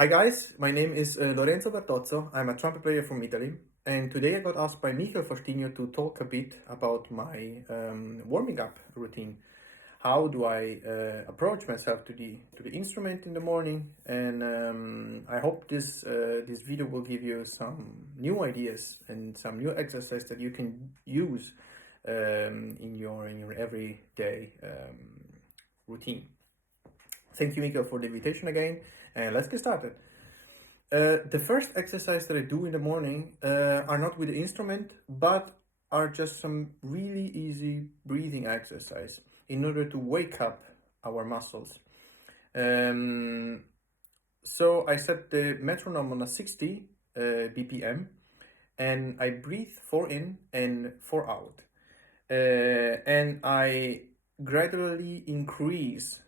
Hi guys, my name is Lorenzo Bertozzo. I'm a trumpet player from Italy, and today I got asked by Michael Faustino to talk a bit about my warming up routine. How do I approach myself to the instrument in the morning? And I hope this video will give you some new ideas and some new exercise that you can use in your everyday routine. Thank you, Michael, for the invitation again, and let's get started. The first exercise that I do in the morning are not with the instrument, but are just some really easy breathing exercise in order to wake up our muscles. So I set the metronome on a 60 BPM, and I breathe 4 in and 4 out. And I gradually increase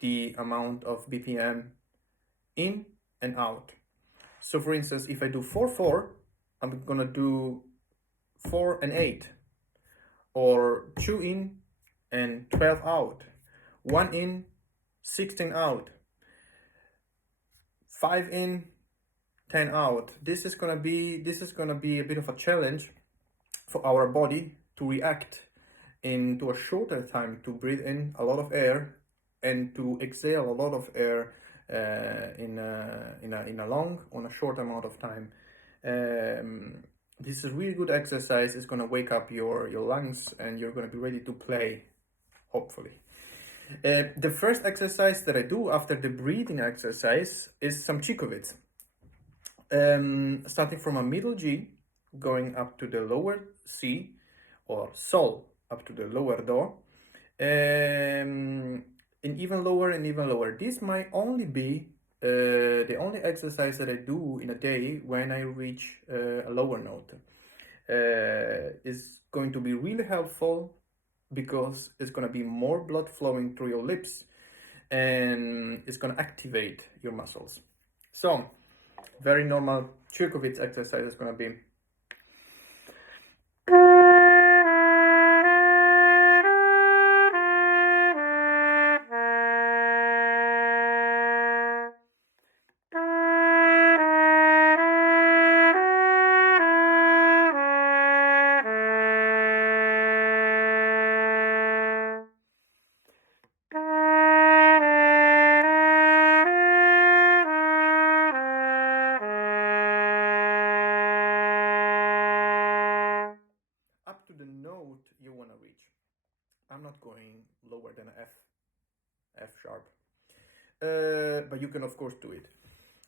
the amount of BPM in and out. So for instance, if I do 4-4, I'm gonna do 4 and 8, or 2 in and 12 out, 1 in, 16 out, 5 in, 10 out. This is gonna be a bit of a challenge for our body to react into a shorter time, to breathe in a lot of air and to exhale a lot of air in a short amount of time. This is a really good exercise. It's gonna wake up your lungs, and you're gonna be ready to play, hopefully. The first exercise that I do after the breathing exercise is some Cikovits. Starting from a middle G, going up to the lower C, or Sol, up to the lower Do, and even lower and even lower. This might only be the only exercise that I do in a day when I reach a lower note. Is going to be really helpful because it's going to be more blood flowing through your lips, and it's going to activate your muscles. So, very normal Cikovits exercise is going to be up to the note you want to reach. I'm not going lower than F sharp, but you can of course do it.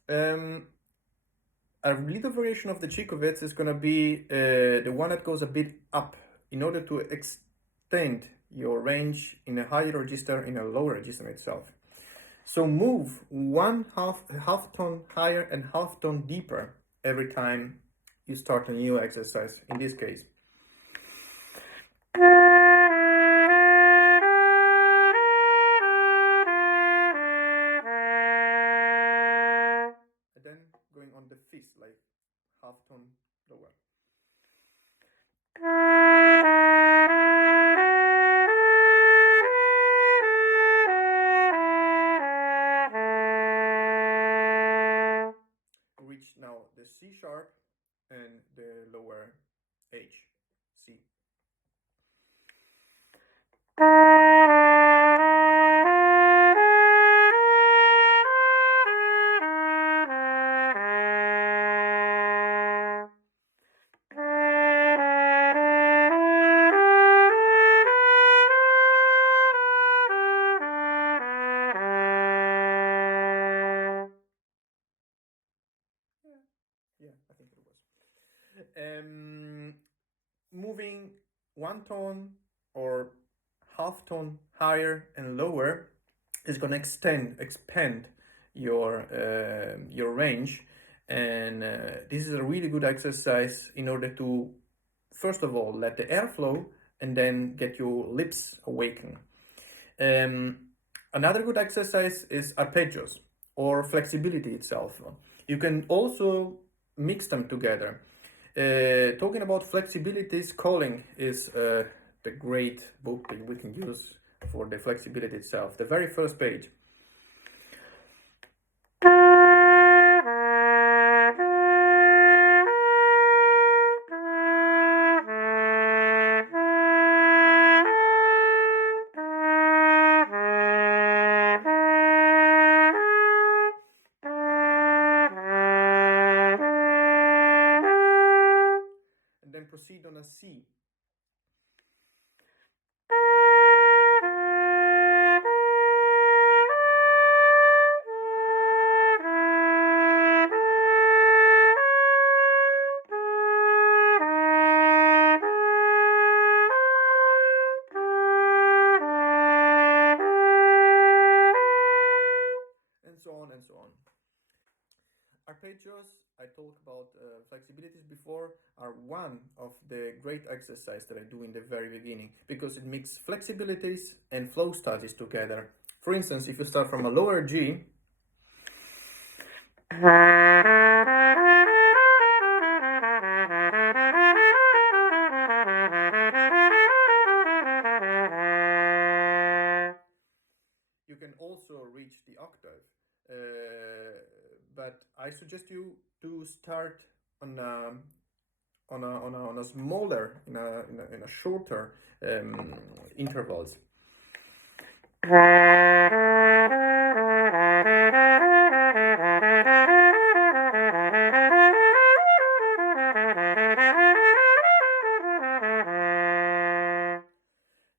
A little variation of the Cikovits is going to be the one that goes a bit up in order to extend your range in a higher register in a lower register itself. So move half tone higher and half tone deeper every time you start a new exercise. In this case, and then going on the fifth, like half tone lower. Reach now the C sharp and the lower H, C. Yeah, I think it was. Moving one tone or half tone higher and lower is going to expand your range, and this is a really good exercise in order to, first of all, let the air flow and then get your lips awaken. Another good exercise is arpeggios, or flexibility itself. You can also mix them together. Talking about flexibilities, Calling is the great book that we can use for the flexibility itself. The very first page. Arpeggios, I talked about flexibilities before, are one of the great exercises that I do in the very beginning because it mixes flexibilities and flow studies together. For instance, if you start from a lower G, you can also reach the octave. But I suggest you to start on a smaller, in a shorter intervals.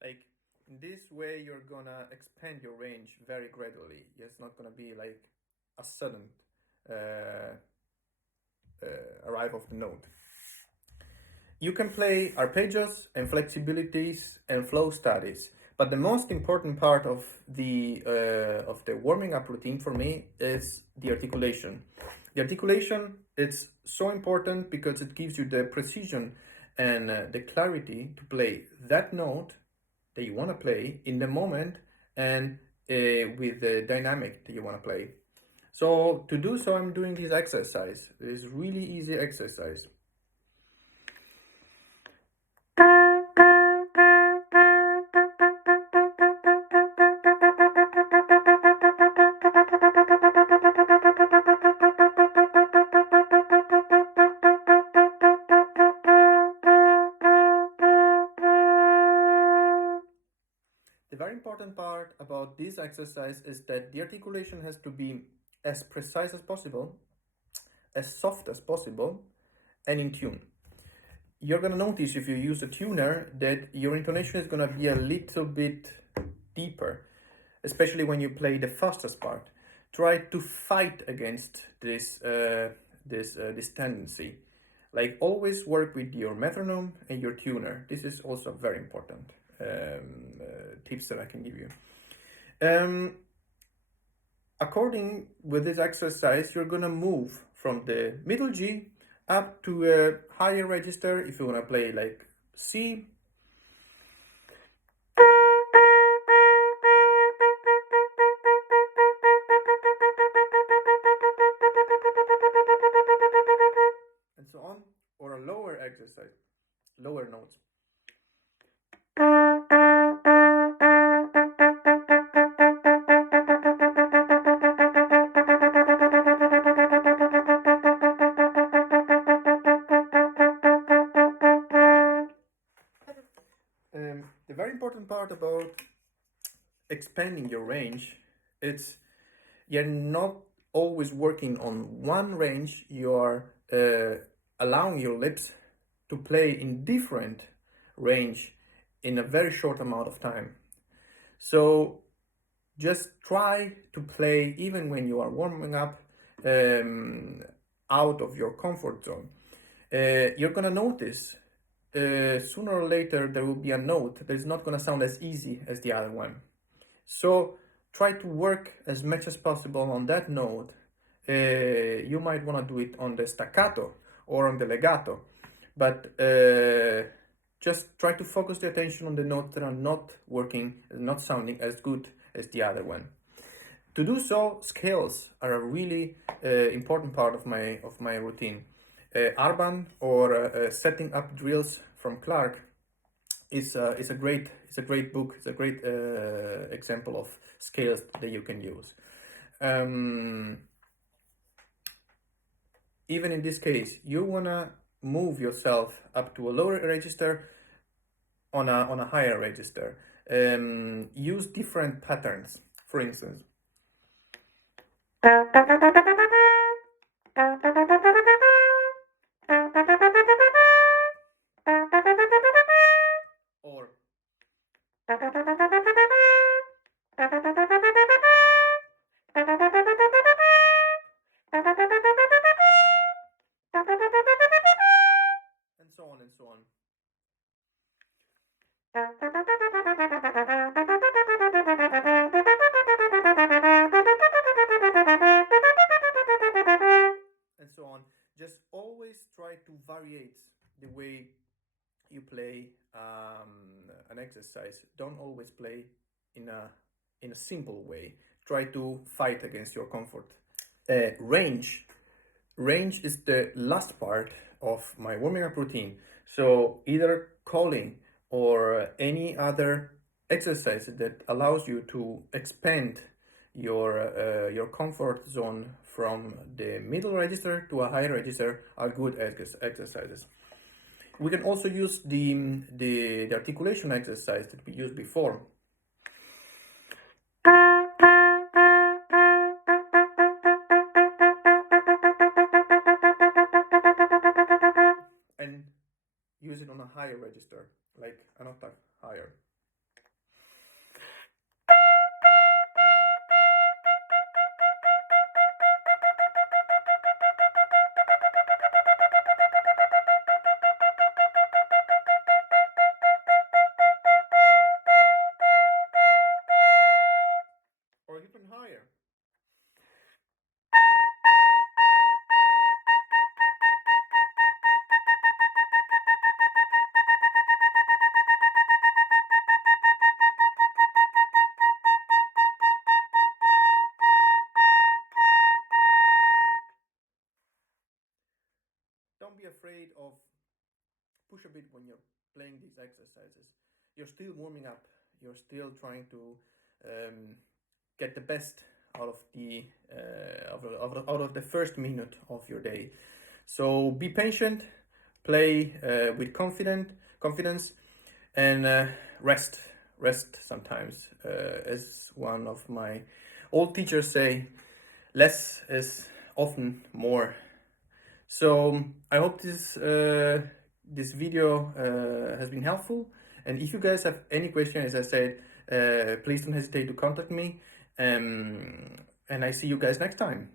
Like in this way, you're gonna expand your range very gradually. It's not gonna be like a sudden arrive of the note. You can play arpeggios and flexibilities and flow studies, but the most important part of the warming up routine for me is the articulation. The articulation is so important because it gives you the precision and the clarity to play that note that you want to play in the moment and with the dynamic that you want to play. So to do so, I'm doing this exercise. It is really easy exercise. The very important part about this exercise is that the articulation has to be as precise as possible, as soft as possible, and in tune. You're gonna notice if you use a tuner that your intonation is gonna be a little bit deeper, especially when you play the fastest part. Try to fight against this tendency. Like always work with your metronome and your tuner. This is also very important tips that I can give you. According with this exercise, you're gonna move from the middle G up to a higher register if you wanna play like C. And so on, or a lower exercise, lower notes. The very important part about expanding your range, it's you're not always working on one range. You are allowing your lips to play in different range in a very short amount of time. So just try to play even when you are warming up out of your comfort zone. You're gonna notice sooner or later there will be a note that is not gonna sound as easy as the other one. So try to work as much as possible on that note. You might want to do it on the staccato or on the legato, but just try to focus the attention on the notes that are not working, not sounding as good as the other one. To do so, scales are a really important part of my routine. Arban or setting up drills from Clark is a great book. It's a great example of scales that you can use. Even in this case, you wanna move yourself up to a lower register on a higher register. Use different patterns. For instance, or and so on and so on. exercise, don't always play in a simple way. Try to fight against your comfort. Range is the last part of my warming up routine. So either calling or any other exercise that allows you to expand your comfort zone from the middle register to a higher register are good exercises. We can also use the articulation exercise that we used before. And use it on a higher register, like an octave higher. Or even higher. Don't be afraid of push a bit when you're playing these exercises. You're still warming up. You're still trying to get the best out of out of the first minute of your day. So be patient, play with confidence, and rest. Rest sometimes. As one of my old teachers say, less is often more. So I hope this video has been helpful. And if you guys have any question, as I said, please don't hesitate to contact me. And I see you guys next time.